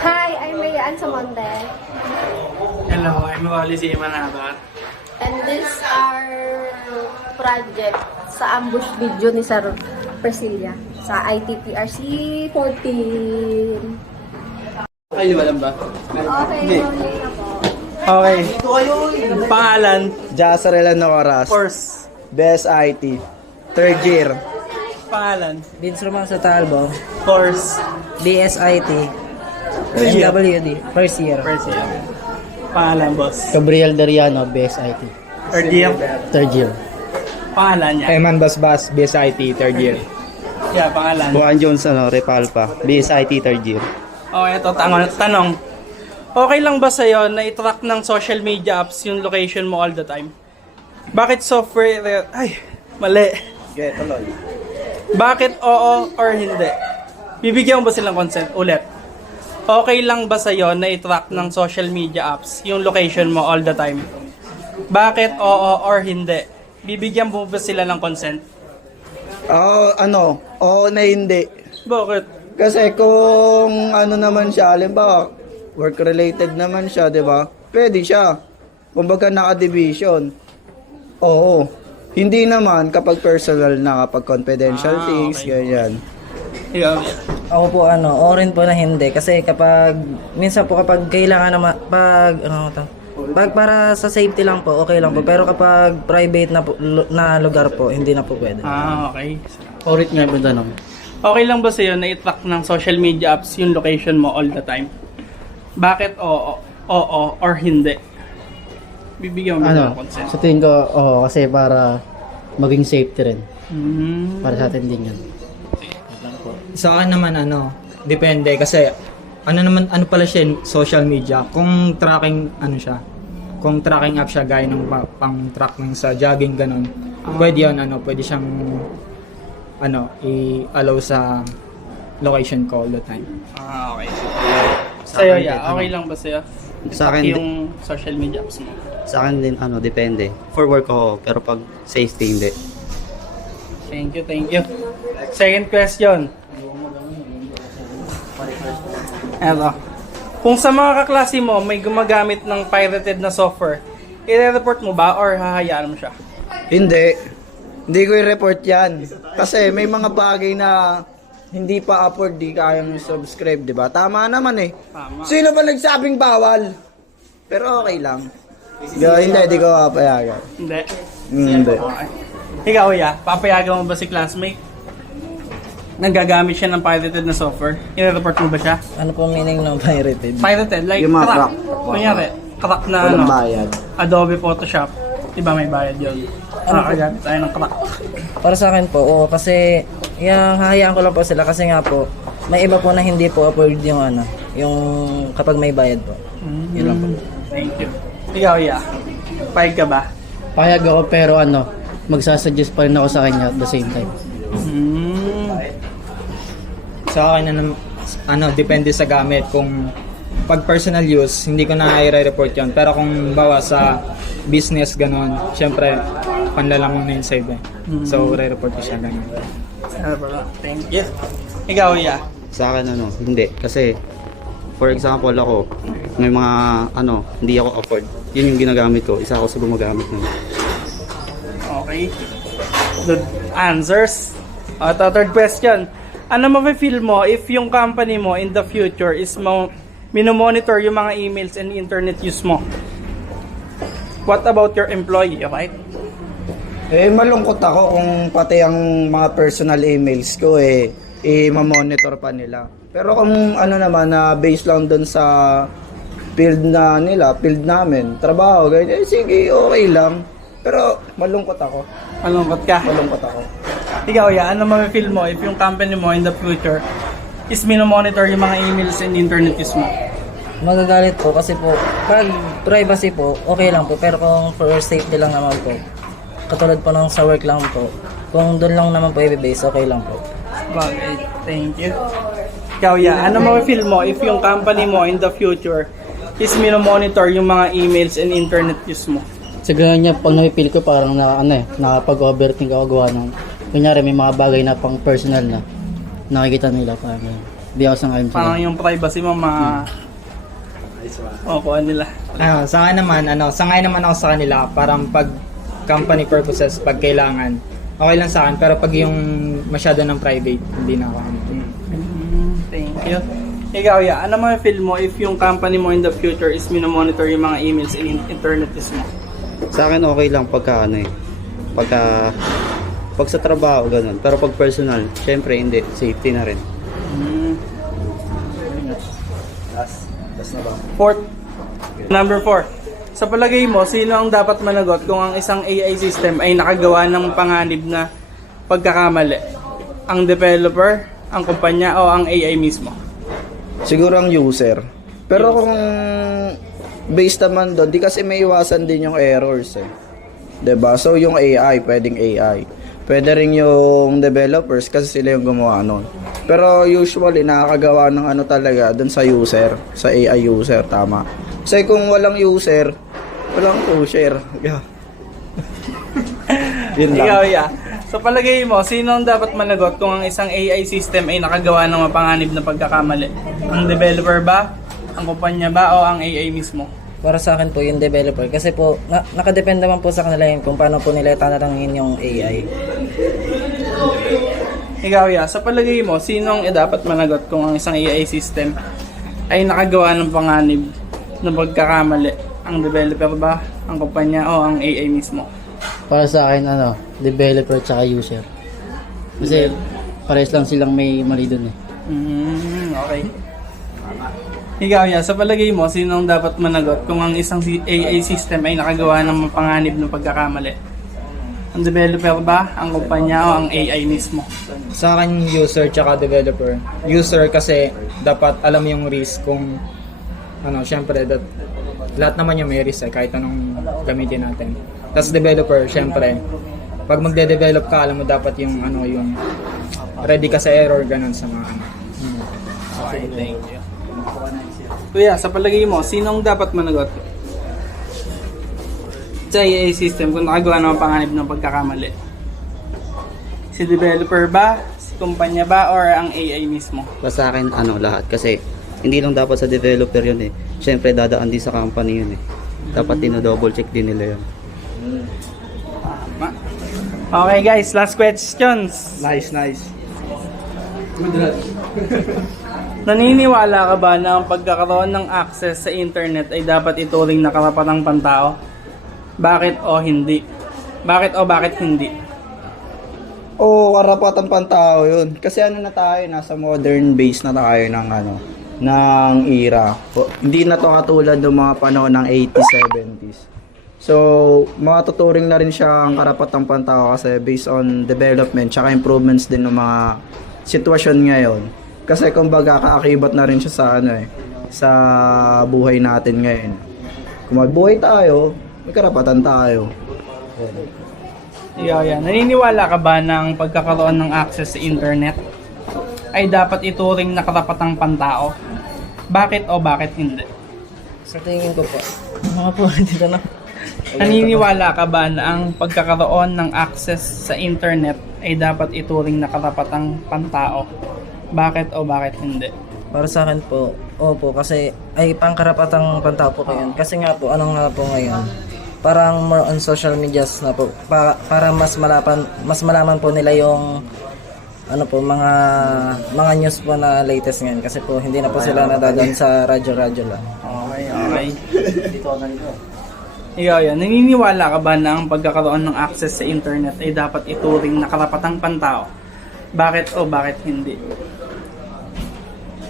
Hi, I'm Mayan Samonte. Hello, I'm Wally C. Manabat. And this our project sa ambush video ni Sir Priscilla sa ITPRC 14. Ay, walang ba? Okay, Hindi. huli na po. Okay. Pangalan? Jasarela Nawaras, Course. Best IT, third year. Pangalan? Vince Roman sa Talbo, Course. BSIT, Year. MWD, first year. First year. Pangalan, boss? Gabriel Dariano, BSIT. Third year? Third year. Pangalan niya? Eman Basbas, BSIT, third year. Yeah, pangalan. Juan Jones, Repalpa, BSIT, third year. Okay, ito, tanong. Okay lang ba sa'yo na i-track ng social media apps yung location mo all the time? Bakit software... Ay, mali. Okay, tuloy. Bakit oo or hindi? Bibigyan mo ba silang consent? Ulit. Okay lang ba sa'yo na i-track ng social media apps yung location mo all the time? Bakit oo or hindi? Bibigyan mo ba sila ng consent? Oo na hindi. Bakit? Kasi kung ano naman siya, halimbawa, work-related naman siya, di ba? Pwede siya. Kumbaga naka-division. Oo. Hindi naman kapag personal na, kapag confidential things, okay. ganyan. Ikaw. Ako po o rin po na hindi kasi minsan po kapag kailangan naman pag para sa safety lang po okay lang po, pero kapag private na lugar po hindi na po pwede. Okay. Orit nga ba tanong? Okay lang ba sa'yo na i-track ng social media apps yung location mo all the time? Bakit oo or hindi? Bibigyan mo ng consent. Sa tingin ko, kasi para maging safety rin. Para sa atin din yan. Sa akin naman depende kasi ano pala siya social media. Kung tracking kung tracking app siya gaya ng pang-track ng sa jogging ganun. Pwede 'yon pwede siyang i-allow sa location ko all the time. Okay. Sa'yo, okay lang ba sa'yo? Sa akin, yung social media apps mo. Sa akin din, depende. For work ako, pero pag safety, hindi. Thank you. Second question. Eto. Kung sa mga kaklase mo may gumagamit ng pirated na software, i-report mo ba or hahayaan mo siya? Hindi ko i-report yan. Kasi may mga bagay na hindi pa upload, di kayang subscribe, di ba? Tama naman eh. Tama. Sino ba nagsabing bawal? Pero okay lang. Hindi ko papayagan. Hindi. Hindi. Okay. Ikaw, papayagan mo ba si classmate? Nagagamit siya ng pirated na software? I-report mo ba siya? Ano po meaning ng pirated? Pirated, like Yung mga crack. crack. Kunyari, crack na Walang bayad. Adobe Photoshop. Diba may bayad yun? Nakakagamit tayo ng crack. Para sa akin po kasi hahayaan ko lang po sila kasi nga po may iba po na hindi po upload yung yung kapag may bayad po. Yun lang po. Thank you. Ikaw, payag ka ba? Payag ako pero magsasuggest pa rin ako sa kanya at the same time. Sa akin depende sa gamit. Kung pag personal use, hindi ko na i-report 'yon. Pero kung bawa sa business ganon, syempre panlalamang na inside So re-report ko siya ganon. Thank you. Ikaw, Sa akin hindi. Kasi, for example ako, may mga hindi ako afford. Yun yung ginagamit ko. Isa ako sa gumagamit nun. Okay. Good answers. Third question. Ano mafe-feel mo if yung company mo in the future is minomonitor yung mga emails and internet use mo? What about your employee, right? Malungkot ako kung pati ang mga personal emails ko i-monitor pa nila. Pero kung naman na based lang dun sa field namin, trabaho, ganyan, sige, okay lang. Pero malungkot ako. Malungkot ka? Malungkot ako. Ikaw, ano mafe-feel mo if yung company mo in the future is minomonitor yung mga emails and internet use mo? Magagalit po kasi po pag privacy po okay lang po, pero kung for safety lang naman po katulad po ng sa work lang po, kung doon lang naman po i-base okay lang po. Okay, thank you. Ikaw, ano mafe-feel mo if yung company mo in the future is minomonitor yung mga emails and internet use mo? Sa ganyan niya, pag napipil ko parang nakapag-overthink ako gawa ng kunyari may mga bagay na pang personal na nakikita nila parang ganyan. Di ako sang-ayon sa Parang yung privacy mo makuha nila. Sa akin naman, sangay naman ako sa kanila, parang pag company purposes, pag kailangan, okay lang sa akin, pero pag yung masyado ng private, hindi na ako. Thank you. Ikaw, ano mo feel mo if yung company mo in the future is minomonitor yung mga emails and internet mo? Sa akin okay lang pagka pag sa trabaho ganun. Pero pag personal, syempre hindi, safety na rin. Fourth. Number 4. Sa palagay mo, sino ang dapat managot kung ang isang AI system ay nakagawa ng panganib na pagkakamali? Ang developer, ang kumpanya, o ang AI mismo? Siguro ang user. Pero kung based naman doon, di kasi may iwasan din yung errors eh. 'Di ba? So yung AI, pwedeng AI. Pwede rin yung developers kasi sila yung gumawa nun. Pero usually nakakagawa ng ano talaga doon sa user, sa AI user, tama. Kasi kung walang user, walang pusher. Yeah. Yun lang. Ikaw, sa palagay mo, sino ang dapat managot kung ang isang AI system ay nakagawa ng mapanganib na pagkakamali? Ang developer ba? Ang kumpanya ba? O ang AI mismo? Para sa akin po yung developer kasi po nakadepende naman po sa kanila yun kung paano po nila tatanungin yung AI. Ikaw, sa palagay mo, sino ang dapat managot kung ang isang AI system ay nakagawa ng panganib na pagkakamali? Ang developer ba? Ang kumpanya? O ang AI mismo? Para sa akin, developer tsaka user. Kasi parehas lang silang may mali dun eh. Okay. Ikaw, sa palagay mo, sino ang dapat managot kung ang isang AI system ay nakagawa ng mapanganib ng pagkakamali? Ang developer ba? Ang kumpanya? O ang AI mismo? Sa akin, user tsaka developer. User kasi dapat alam yung risk kung syempre lahat naman yung may risk kahit anong gamitin natin. Tapos developer, syempre, pag magde-develop ka, alam mo dapat yung yung ready ka sa error, ganun sa mga Okay, thank you. Kuya, sa palagay mo, sinong dapat managot sa AI system kung nakagawa ng panganib ng pagkakamali? Si developer ba? Si kumpanya ba? Or ang AI mismo? Para sa akin, lahat. Kasi hindi lang dapat sa developer yun eh. Syempre, dadaan din sa company yun eh. Dapat double check din nila yun. Tama. Okay guys, last questions. Nice. Naniniwala ka ba na ang pagkakaroon ng access sa internet ay dapat ituring na karapatang pantao? Bakit o hindi? Bakit o bakit hindi? Karapatan pantao yun. Kasi na tayo, nasa modern base na tayo ng era. Hindi na to katulad ng mga panahon ng 80s, 70s. So, matuturing na rin siya ang karapatang pantao kasi based on development tsaka improvements din ng mga sitwasyon ngayon. Kasi kumbaga kaakibat na rin siya sa buhay natin ngayon. Kung magbuhay tayo, may karapatan tayo. Naniniwala ka ba na ang pagkakaroon ng access sa internet ay dapat ituring na karapatang pantao? Bakit o bakit hindi? Sa tingin ko po, dito na. Naniniwala ka ba na ang pagkakaroon ng access sa internet ay dapat ituring na karapatang pantao? Bakit o bakit hindi? Para sa akin po, opo, kasi ay pangkarapatang pantao po ngayon. Kasi nga po, ngayon? Parang more on social medias na po. Para mas malaman po nila yung mga news po na latest ngayon. Kasi po, hindi na po sila nadadaan sa radyo-radyo lang. Okay. Ikaw, naniniwala ka ba na ang pagkakaroon ng access sa internet ay dapat ituring na karapatang pantao? Bakit o bakit hindi?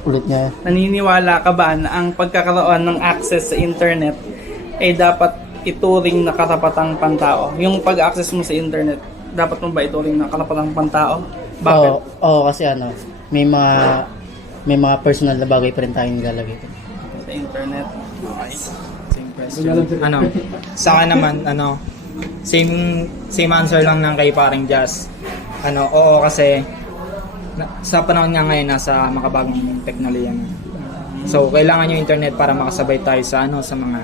Ulit niya. Naniniwala ka ba na ang pagkakaroon ng access sa internet ay dapat ituring na karapatang pantao? Yung pag-access mo sa internet, dapat mo ba ituring na karapatang pantao? Bakit? Oo, kasi may mga personal na bagay pa rin tayong nilalagay. Sa internet. Okay. Sa akin naman, same answer lang ng kay paring Jazz. Oo, kasi sa panahon nga ngayon nasa makabagong teknolohiya na. So kailangan yung internet para makasabay tayo sa mga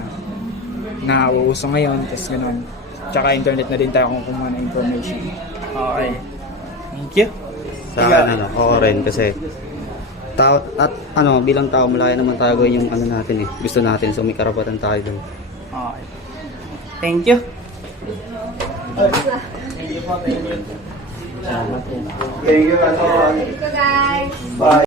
nauuso ngayon, tapos gano'n. Tsaka internet na din tayo kung kumuha ng information. Okay. Thank you. Sa akin, oo rin kasi At ano, bilang tao, malaya naman tayo gawin yung ano natin eh. Gusto natin, so may karapatan tayo doon. Okay. Thank you. Thank you, Thank you guys. Bye.